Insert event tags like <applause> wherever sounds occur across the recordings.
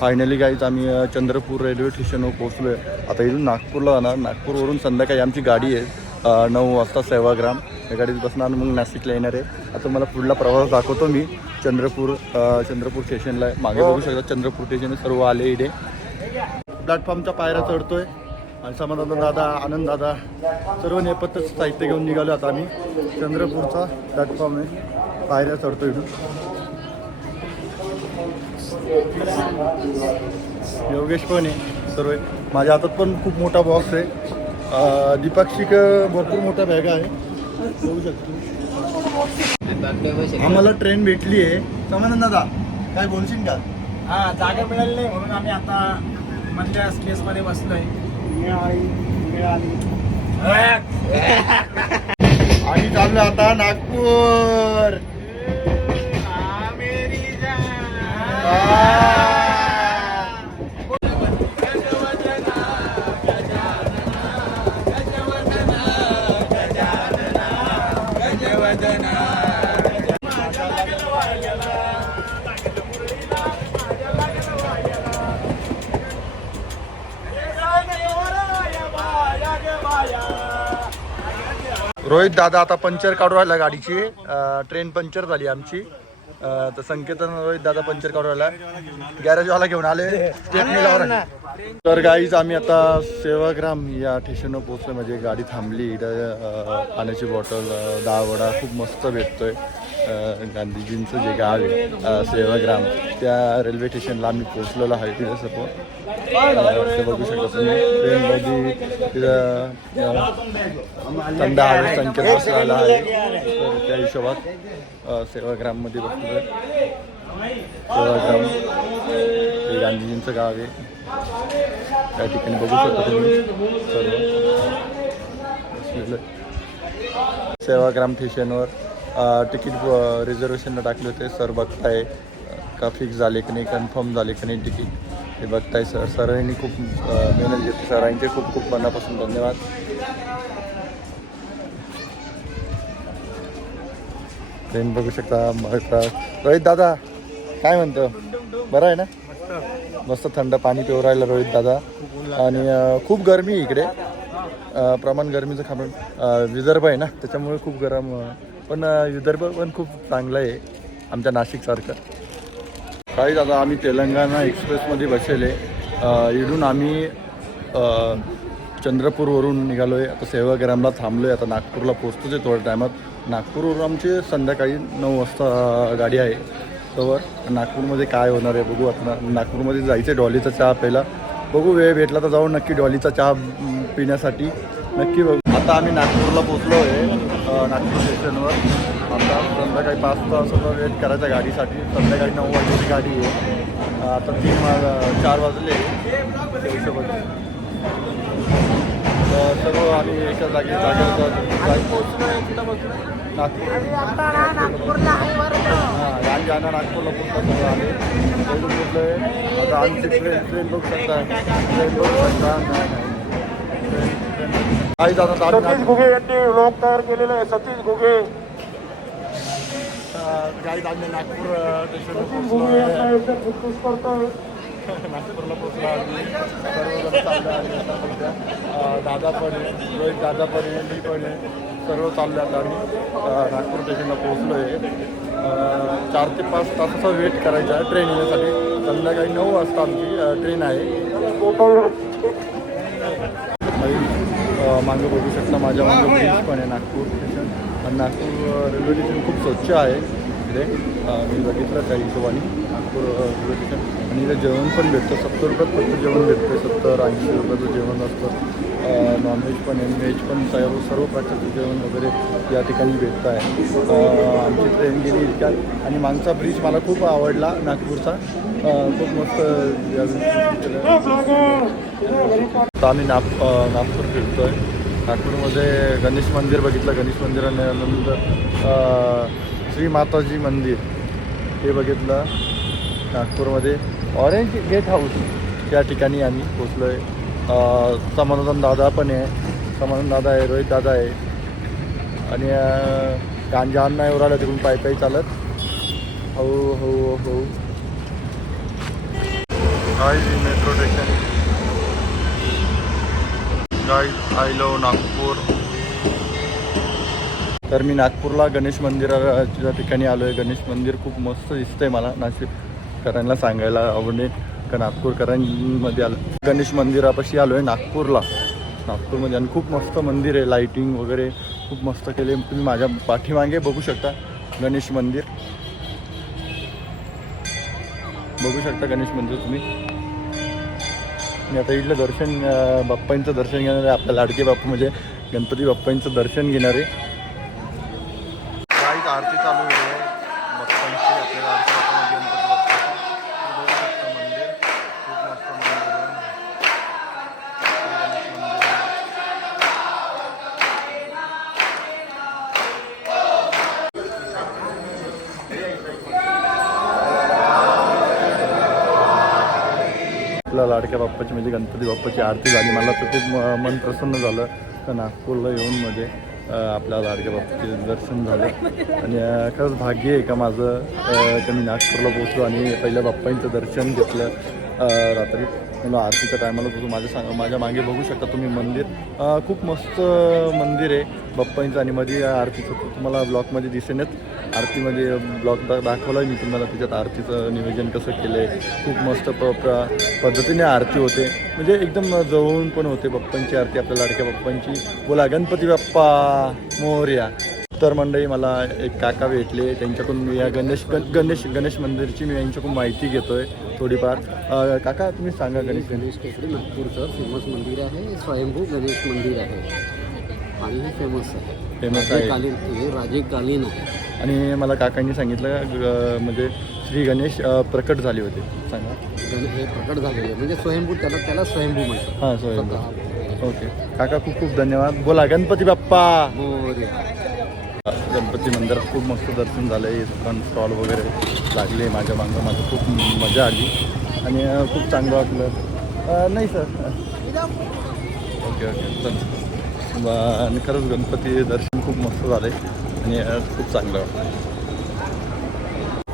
Finally guys आम्ही Chandrapur railway स्टेशनवर पोहोचलो आहे आता इथून नागपूरला जाणार. नागपूरवरून संध्याकाळी आमची गाडी आहे. नऊ वाजता सेवाग्राम या गाडीत बसणार मग नाशिकला येणार आहे. आता मला पुढला प्रवास दाखवतो मी. चंद्रपूर चंद्रपूर स्टेशनला आहे. मागे बघू शकता चंद्रपूर स्टेशन सर्व आले इथे. प्लॅटफॉर्मच्या पायऱ्या चढतोय. आणि समाधान दादा आनंद दादा सर्व नेपथ्य साहित्य घेऊन निघालो आता आम्ही. चंद्रपूरचा प्लॅटफॉर्म आहे. पायऱ्या चढतो इथून. योगेश पण आहे सर्व आहे. माझ्या हातात पण खूप मोठा बॉक्स आहे. दीपाक्षिक भरपूर मोठा बॅग आहे. बघू शकतो. आम्हाला ट्रेन भेटली आहे. समाधान दादा काय बोलशील का? हा जागा मिळाली नाही म्हणून आम्ही आता मधल्या स्पेस मध्ये बसलोय. आणि चाललो आता नागपूर. रोहित दादा आता पंक्चर काढू राहिला गाडीची. ट्रेन पंक्चर झाली आमची. तर संकेतन रोहित दादा पंचर करायला गॅरेजवाला घेऊन आले. स्टेपनी तर गाईज आम्ही आता सेवाग्राम या स्टेशनवर पोहोचलो म्हणजे गाडी थांबली. इथं पाण्याची बॉटल अं, दहा वडा. खूप मस्त भेटतोय. गांधीजींचं जे गाव आहे सेवाग्राम त्या रेल्वे स्टेशनला आम्ही पोहोचलेलो आहे तिथं सर्व ते बघू शकता तुम्ही. ट्रेनमध्ये तिथं अं, थंड हवे संकेत बसलेला आहे. तर त्या हिशोबात सेवाग्राममध्ये बघतो सेवाग्राम हे गांधीजींचं गाव आहे. त्या ठिकाणी बघू शकता तुम्ही. सर्व सेवाग्राम स्टेशनवर तिकीट रिझर्वेशनला टाकले होते. सर बघताय. का फिक्स झाले की नाही? कन्फर्म झाले की नाही तिकीट हे बघताय सर सरांनी खूप मेहनत घेतली. सरांचे खूप खूप मनापासून धन्यवाद. ट्रेन बघू शकता मग- रोहित दादा काय म्हणतो? बरं आहे ना? मस्त थंड पाणी पिऊ राहिलं रोहित दादा. आणि खूप गरमी आहे इकडे. प्रमाण गरमीचं कारण विदर्भ आहे ना? त्याच्यामुळे खूप गरम पण विदर्भ पण खूप चांगलं आहे आमच्या नाशिकसारखं काही दादा आम्ही तेलंगणा एक्सप्रेसमध्ये बसेले इडून आम्ही चंद्रपूरवरून निघालो आहे आता सेवाग्रामला थांबलो आहे आता नागपूरला पोचतोच आहे थोड्या टायमात. नागपूरवरून आमची संध्याकाळी नऊ वाजता गाडी आहे. तर नागपूरमध्ये काय होणार आहे बघू आता. नागपूरमध्ये जायचं आहे डॉलीचा चहा प्यायला. बघू वेळ भेटला तर जाऊ. नक्की डॉलीचा चहा पिण्यासाठी. नक्की बघू. आता आम्ही नागपूरला पोचलो आहे नागपूर स्टेशनवर. आता संध्याकाळी पाच तासाचा वेट करायचा गाडीसाठी. संध्याकाळी नऊ वाजेची गाडी आहे. आता तीन चार वाजले. तर सर्व आम्ही एका जागी जागेवर जागी पोहोचलो नागपूर. हां जाणार नागपूरला पोहोचला सर्व आले ट्रेन पोहोचलोय आता आमची ट्रेन ट्रेन बघू शकता. ट्रेन बघू शकता. नाही नाही. सतीश घुगे यांनी व्लॉग तयार केलेला आहे. सतीश घुगे. आम्ही नागपूर सतीश घुगे आहे. यांना एकदम खुशखुश करतोय. नागपूरला सध्या. अं, दादा पण आहे रोहित दादा पण आहे मी पण आहे. सर्व चाललो आता आम्ही. नागपूर स्टेशनला पोहोचलो आहे चार ते पाच तासाचा वेट करायचा आहे ट्रेन येण्यासाठी. संध्याकाळी नऊ वाजता आमची ट्रेन आहे. मागं बघू शकता माझ्या मागं ब्रिज पण आहे नागपूर स्टेशन आणि नागपूर रेल्वे स्टेशन खूप स्वच्छ आहे इथे मी बघितलं त्या हिशोबाने. नागपूर रेल्वे स्टेशन आणि इथे जेवण पण भेटतं. सत्तर रुपयात फक्त जेवण भेटतं सत्तर ऐंशी रुपयाचं जेवण असतं. नॉनव्हेज पण आहे व्हेज पण सर्व सर्व प्रकारचं जेवण वगैरे या ठिकाणी भेटतं आहे आमची ट्रेन गेली इतक्यात आणि मागचा ब्रिज मला खूप आवडला नागपूरचा. खूप मस्त आता आम्ही नाग नागपूर फिरतो आहे नागपूरमध्ये गणेश मंदिर बघितलं गणेश मंदिरानंतर अ, श्री माताजी मंदिर. हे बघितलं नागपूरमध्ये. ऑरेंज गेट हाऊस या ठिकाणी आम्ही पोचलो आहे समाधान दादा पण आहे. समाधान दादा आहे रोहित दादा आहे. आणि गांजा अण्णा एवढा आला तिकडून पायी पायी चालत. हो हो हो guys metro station guys I love Nagpur तर मी नागपूरला गणेश मंदिराच्या ठिकाणी आलो आहे गणेश मंदिर खूप मस्त दिसतंय मला. नाशिककरांना सांगायला आवडेल. का नागपूरकरांमध्ये आलं. गणेश मंदिरापाशी आलो आहे नागपूरला. नागपूरमध्ये आणि खूप मस्त मंदिर आहे लाईटिंग वगैरे खूप मस्त केले. तुम्ही माझ्या पाठीमागे बघू शकता गणेश मंदिर. बघू शकता गणेश मंदिर तुम्ही. मी आता इथलं दर्शन बाप्पाईंचं बाप्पांचं दर्शन घेणार आहे. आपल्या लाडके बाप्पा म्हणजे गणपती बाप्पांचं दर्शन घेणार आहे. आपल्या बाप्पाची म्हणजे गणपती बाप्पाची आरती झाली. मला तर खूप म- मन प्रसन्न झालं. तर नागपूरला येऊन म्हणजे आपल्या लाडक्या बाप्पाचे दर्शन झालं. आणि खरंच भाग्य आहे का माझं की मी नागपूरला पोचलो आणि पहिल्या बाप्पांचं दर्शन घेतलं रात्री. मला आरतीच्या टायमाला तुम्ही माझ्या सांग माझ्या मागे बघू शकता तुम्ही मंदिर. खूप मस्त मंदिर आहे बाप्पांचं आणि मध्ये आरतीचं. तुम्हाला ब्लॉकमध्ये दिसेनच आरतीमध्ये ब्लॉक दा दाखवला मी तुम्हाला त्याच्यात आरतीचं नियोजन कसं केलं आहे खूप मस्त प प्र पद्धतीने आरती होते. म्हणजे एकदम जवळून पण होते बाप्पांची आरती आपल्या लाडक्या बाप्पांची. बोला गणपती बाप्पा मोर्या. तर मंडळी मला एक काका भेटले त्यांच्याकडून मी या गणेश गण- गणेश गणेश मंदिरची मी यांच्याकडून माहिती घेतोय थोडीफार. अं, काका तुम्ही सांगा गणेश गणेश टेकडी नागपूरचं फेमस मंदिर आहे स्वयंभू गणेश मंदिर आहे. आणि हे फेमस आहे. फेमस आहे. हे राजेकालीन आहे. आणि मला काकांनी सांगितलं म्हणजे श्री गणेश प्रकट झाले होते. सांगा. हे प्रकट झालेले आहे म्हणजे स्वयंभू त्याला त्याला स्वयंभू म्हणतात. हां स्वयंभू. ओके. काका खूप खूप धन्यवाद. बोला गणपती बाप्पा! मोरया. गणपती मंदिरात खूप मस्त दर्शन झालं आहे दुकान स्टॉल वगैरे लागले माझ्या मागं माझं खूप मजा आली. आणि खूप चांगलं वाटलं. नाही सर ओके ओके चल. आणि खरंच गणपती दर्शन खूप मस्त झालं आहे आणि खूप चांगलं वाटलं.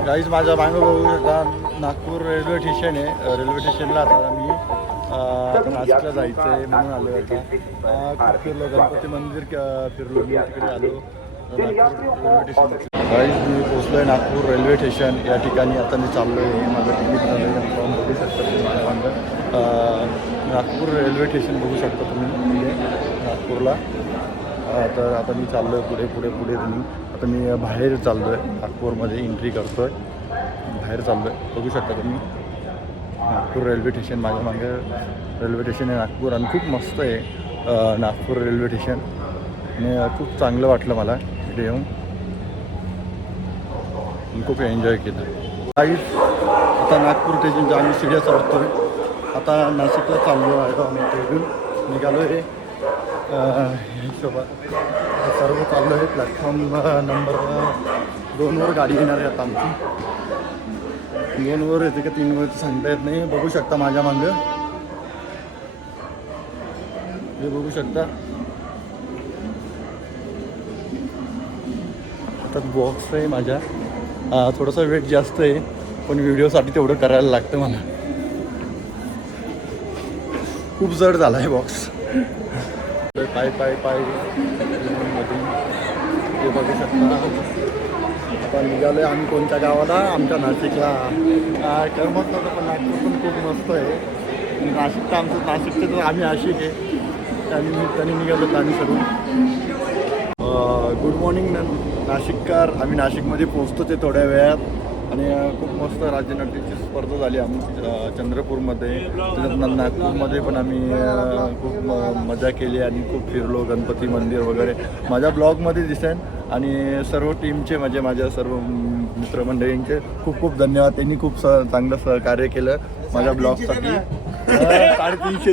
गाईज माझ्या मागं बघू नागपूर रेल्वे स्टेशन आहे. रेल्वे स्टेशनला आता मी नाशिकला जायचं आहे म्हणून आलो आता. खूप फिरलो. गणपती मंदिर फिरलो. मी तिकडे आलो. गाईज मी पोचलो आहे नागपूर रेल्वे स्टेशन या ठिकाणी आता मी चाललो आहे माझं तिकीट झालं आहे कन्फर्म बघू शकता तुम्ही माझ्या नागपूर रेल्वे स्टेशन बघू शकता तुम्ही. इथे नागपूरला. तर आता मी चाललो आहे पुढे पुढे पुढे तुम्ही आता मी बाहेर चाललो आहे नागपूरमध्ये एंट्री करतो आहे बाहेर चाललो आहे बघू शकता तुम्ही. नागपूर रेल्वे स्टेशन माझ्या मागे. रेल्वे स्टेशन आहे नागपूर. आणि खूप मस्त आहे नागपूर रेल्वे स्टेशन आणि खूप चांगलं वाटलं मला. इथे खूप एन्जॉय केलं. काहीच आता नागपूर स्टेशनच्या आम्ही सिरिया चढतो आहे आता नाशिकला चाललो आहे आम्ही तिथून निघालो आहे. हिशोबात सर्व चाललो आहे. प्लॅटफॉर्म नंबर दोनवर गाडी येणार आहे आता आमची. दोनवर येते का तीनवर सांगता येत नाही. बघू शकता माझ्या मागं. हे बघू शकता. आता बॉक्स आहे माझ्या. थोडंसं वेट जास्त आहे पण व्हिडिओसाठी तेवढं करायला लागतं मला. खूप जड झाला आहे बॉक्स. पाय पाय पाय. ते बघू शकता. आता निघालो आहे आम्ही कोणत्या गावाला? आमच्या नाशिकला. करमत नव्हतं पण नाशिक पण खूप मस्त आहे. नाशिक तर आमचं नाशिकचं तर आम्ही नाशिक आहे. त्या त्यांनी निघालो होतो आम्ही सर्व गुड मॉर्निंग नाशिककर आम्ही नाशिकमध्ये पोहोचतोच आहे थोड्या वेळात. आणि खूप मस्त राज्यनाट्याची स्पर्धा झाली आमची अ, चंद्रपूरमध्ये. त्याच्यात नागपूरमध्ये पण आम्ही खूप मजा केली आणि खूप फिरलो गणपती मंदिर वगैरे. माझ्या ब्लॉगमध्ये दिसेन. आणि सर्व टीमचे म्हणजे माझ्या सर्व मित्रमंडळींचे खूप खूप धन्यवाद. त्यांनी खूप स चांगलं सहकार्य केलं माझ्या ब्लॉगसाठी. साडेतीनशे.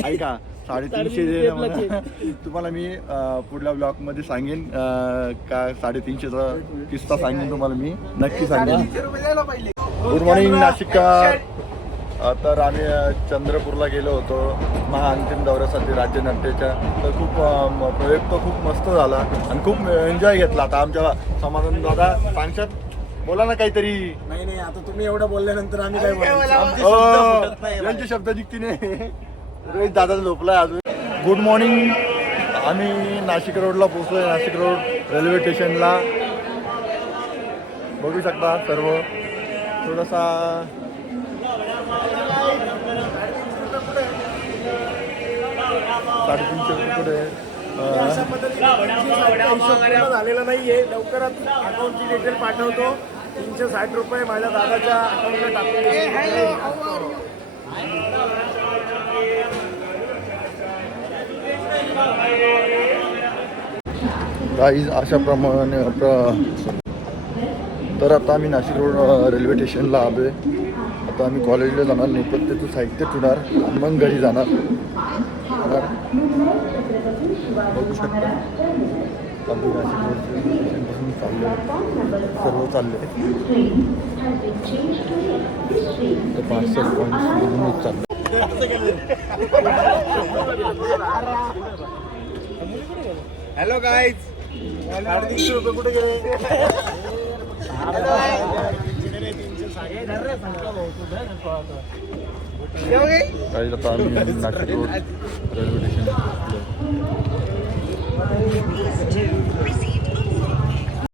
<laughs> ऐका. साडेतीनशे मला. <laughs> तुम्हाला मी अं, पुढल्या ब्लॉगमध्ये सांगेन अं, का साडेतीनशेचा किस्सा सांगेन तुम्हाला मी. नक्की सांगेन गुड मॉर्निंग नाशिककर अं, तर आम्ही अं, चंद्रपूरला गेलो होतो. महाअंतिम दौऱ्यासाठी राज्यनाट्याच्या तर खूप अं, म- प्रयोग तो खूप मस्त झाला. आणि खूप एन्जॉय घेतला. आता आमच्या समाधान दादा सांगशात? बोला ना काहीतरी. नाही नाही आता तुम्ही एवढं बोलल्यानंतर आम्ही काय बोलायचं? अ, यांचे शब्द निघती नाही रोहित दादा झोपलाय अजून. गुड मॉर्निंग आम्ही नाशिक रोडला पोहोचलोय. नाशिक रोड रेल्वे स्टेशनला बघू शकता सर्व. थोडासा साडेतीनशे रुपये पुढे. झालेला नाहीये. लवकरच अकाउंटची डिटेल पाठवतो. तीनशे साठ रुपये माझ्या दादाच्या अकाउंटला टाकून देतो. गाईज अशाप्रमाणे प्र- तर आता आम्ही नाशिक रोड रेल्वे स्टेशनला आलो आहे आता आम्ही कॉलेजला जाणार नेपथ्याचं साहित्य ठेवणार मग घरी जाणार. बघू शकता. आम्ही नाशिक रोड स्टेशनपासून चाललो सर्व चालले तर पार्सल पॉईंट बघूनच हॅलो गाईज. साडेतीनशे रुपये कुठे गेले काही आता आम्ही नाशिक रोड रेल्वे स्टेशन